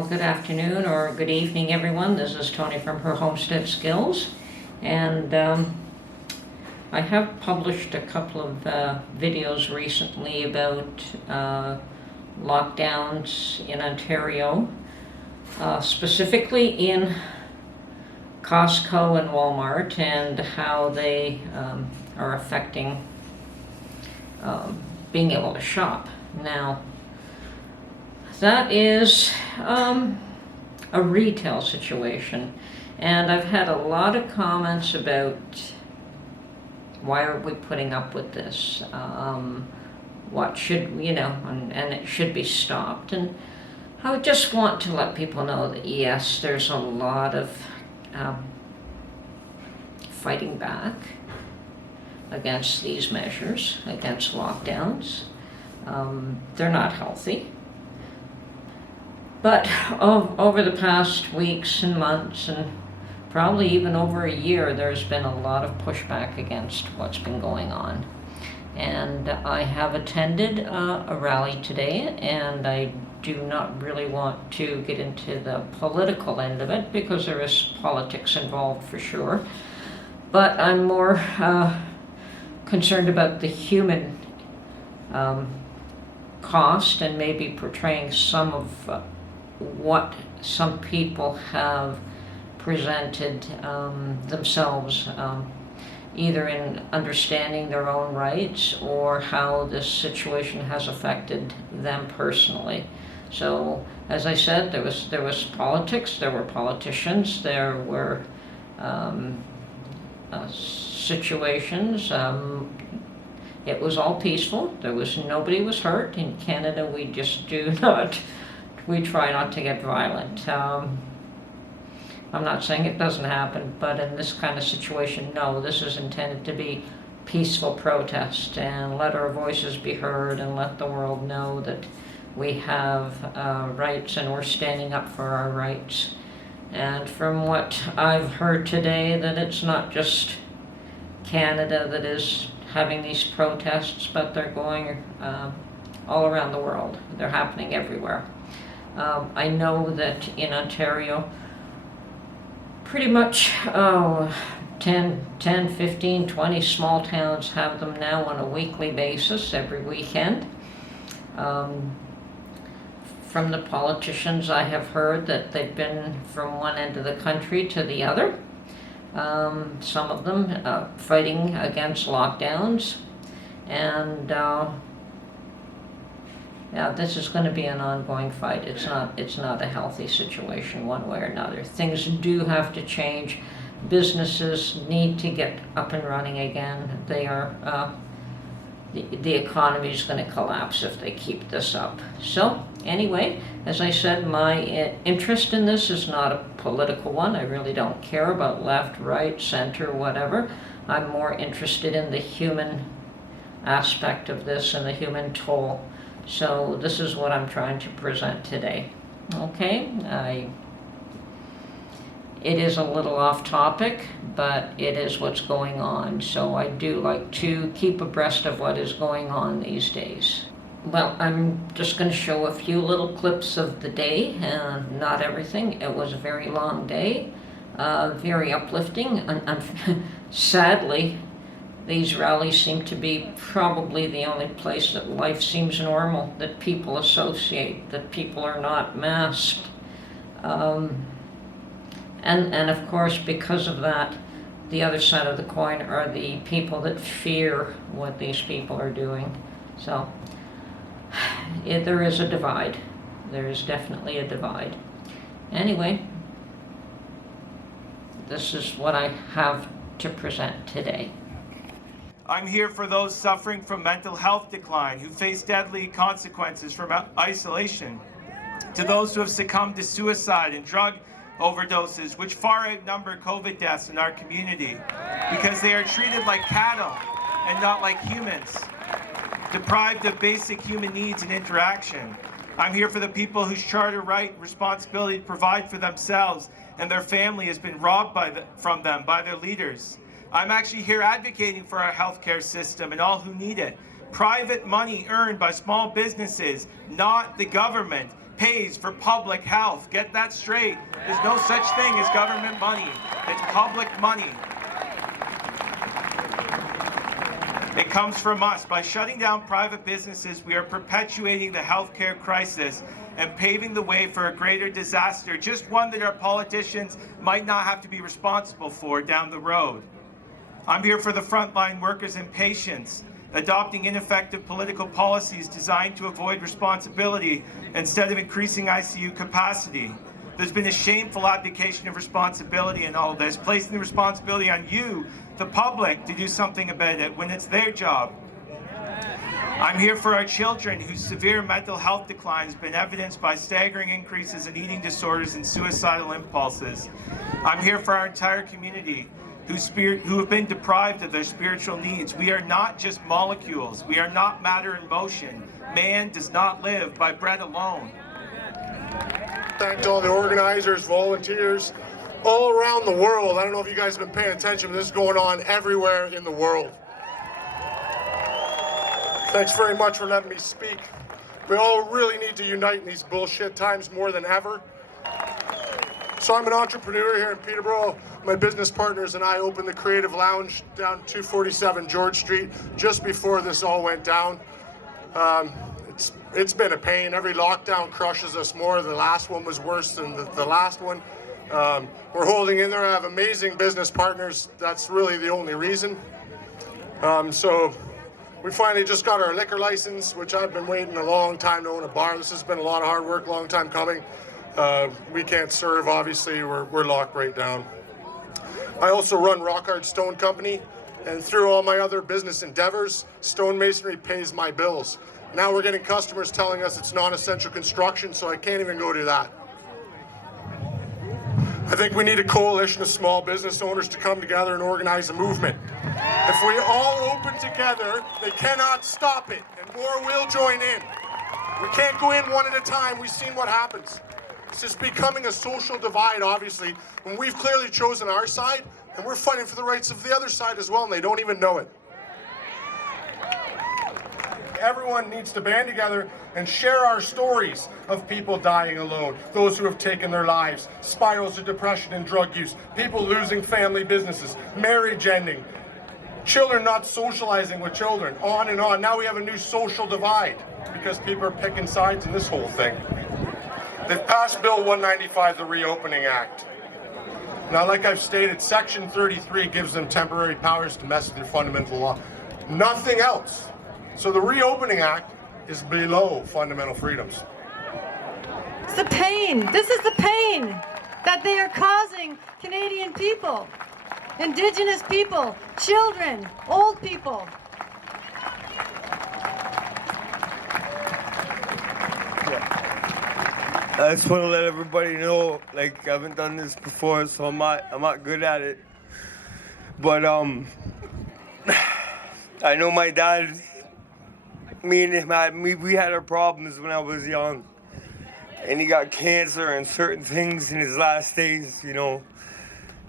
Well, good afternoon or good evening, everyone. This is Tony from her Homestead Skills, and I have published a couple of videos recently about lockdowns in Ontario, specifically in Costco and Walmart, and how they are affecting being able to shop. Now, that is a retail situation, and I've had a lot of comments about why are we putting up with this, what should, and it should be stopped. And I would just want to let people know that yes, there's a lot of fighting back against these measures, against lockdowns. They're not healthy. But over the past weeks and months, and probably even over a year, there's been a lot of pushback against what's been going on. And I have attended a rally today, and I do not really want to get into the political end of it because there is politics involved for sure. But I'm more concerned about the human cost, and maybe portraying some of what some people have presented themselves, either in understanding their own rights or how this situation has affected them personally. So, as I said, there was politics, there were politicians, there were situations. It was all peaceful. Nobody was hurt. In Canada, we try not to get violent. I'm not saying it doesn't happen, but in this kind of situation, no, this is intended to be peaceful protest, and let our voices be heard, and let the world know that we have rights, and we're standing up for our rights. And from what I've heard today, that it's not just Canada that is having these protests, but they're going all around the world. They're happening everywhere. I know that in Ontario, pretty much 10, 15, 20 small towns have them now on a weekly basis, every weekend. From the politicians, I have heard that they've been from one end of the country to the other. Some of them fighting against lockdowns, and yeah, this is going to be an ongoing fight. It's not a healthy situation one way or another. Things do have to change. Businesses need to get up and running again. They are the economy is going to collapse if they keep this up. So anyway, as I said, my interest in this is not a political one. I really don't care about left, right, center, whatever. I'm more interested in the human aspect of this and the human toll. So this is what I'm trying to present today. Okay, it is a little off topic, but it is what's going on. So I do like to keep abreast of what is going on these days. Well, I'm just going to show a few little clips of the day, and not everything. It was a very long day, very uplifting. Sadly, these rallies seem to be probably the only place that life seems normal, that people associate, that people are not masked. And of course, because of that, the other side of the coin are the people that fear what these people are doing. So there is a divide. There is definitely a divide. Anyway, this is what I have to present today. I'm here for those suffering from mental health decline, who face deadly consequences from isolation, to those who have succumbed to suicide and drug overdoses, which far outnumber COVID deaths in our community, because they are treated like cattle and not like humans, deprived of basic human needs and interaction. I'm here for the people whose charter right and responsibility to provide for themselves and their family has been robbed from them by their leaders. I'm actually here advocating for our healthcare system and all who need it. Private money earned by small businesses, not the government. pays for public health. Get that straight. There's no such thing as government money. It's public money. It comes from us. By shutting down private businesses, we are perpetuating the healthcare crisis and paving the way for a greater disaster, just one that our politicians might not have to be responsible for down the road. I'm here for the frontline workers and patients, adopting ineffective political policies designed to avoid responsibility instead of increasing ICU capacity. There's been a shameful abdication of responsibility in all of this, placing the responsibility on you, the public, to do something about it when it's their job. I'm here for our children whose severe mental health decline has been evidenced by staggering increases in eating disorders and suicidal impulses. I'm here for our entire community who have been deprived of their spiritual needs. We are not just molecules. We are not matter in motion. Man does not live by bread alone. Thank all the organizers, volunteers, all around the world. I don't know if you guys have been paying attention, but this is going on everywhere in the world. Thanks very much for letting me speak. We all really need to unite in these bullshit times more than ever. So I'm an entrepreneur here in Peterborough. My business partners and I opened the Creative Lounge down 247 George Street just before this all went down. It's been a pain. Every lockdown crushes us more. The last one was worse than the last one. We're holding in there. I have amazing business partners. That's really the only reason. So we finally just got our liquor license, which I've been waiting a long time to own a bar. This has been a lot of hard work, long time coming. We can't serve, obviously. We're locked right down. I also run Rock Hard Stone Company, and through all my other business endeavors, stonemasonry pays my bills. Now we're getting customers telling us it's non-essential construction, so I can't even go do that. I think we need a coalition of small business owners to come together and organize a movement. If we all open together, they cannot stop it, and more will join in. We can't go in one at a time. We've seen what happens. This is becoming a social divide, obviously, when we've clearly chosen our side, and we're fighting for the rights of the other side as well, and they don't even know it. Everyone needs to band together and share our stories of people dying alone, those who have taken their lives, spirals of depression and drug use, people losing family businesses, marriage ending, children not socializing with children, on and on. Now we have a new social divide because people are picking sides in this whole thing. They've passed Bill 195, the Reopening Act. Now, like I've stated, Section 33 gives them temporary powers to mess with their fundamental law. Nothing else. So the Reopening Act is below fundamental freedoms. It's the pain. This is the pain that they are causing Canadian people, Indigenous people, children, old people. I just want to let everybody know, like, I haven't done this before, so I'm not good at it. But I know my dad, me and him we had our problems when I was young, and he got cancer and certain things in his last days, you know.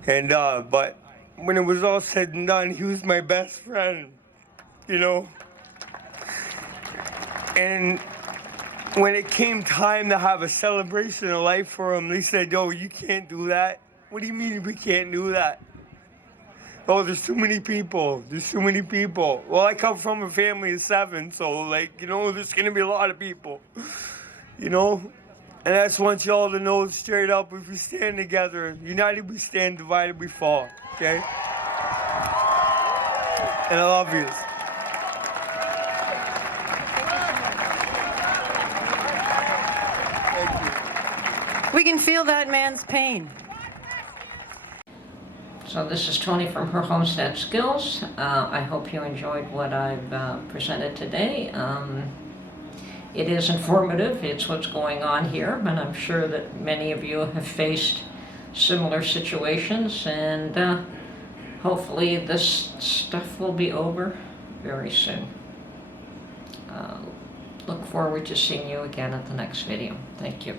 And but when it was all said and done, he was my best friend, you know. And when it came time to have a celebration of life for him, they said, "Yo, you can't do that." What do you mean we can't do that? Oh, there's too many people. There's too many people. Well, I come from a family of 7, so, like, you know, there's going to be a lot of people, you know? And I just want you all to know straight up, if we stand together, united we stand, divided we fall, okay? And I love you. We can feel that man's pain. So this is Tony from her Homestead Skills. I hope you enjoyed what I've presented today. It is informative. It's what's going on here, and I'm sure that many of you have faced similar situations, and hopefully this stuff will be over very soon. Look forward to seeing you again at the next video. Thank you.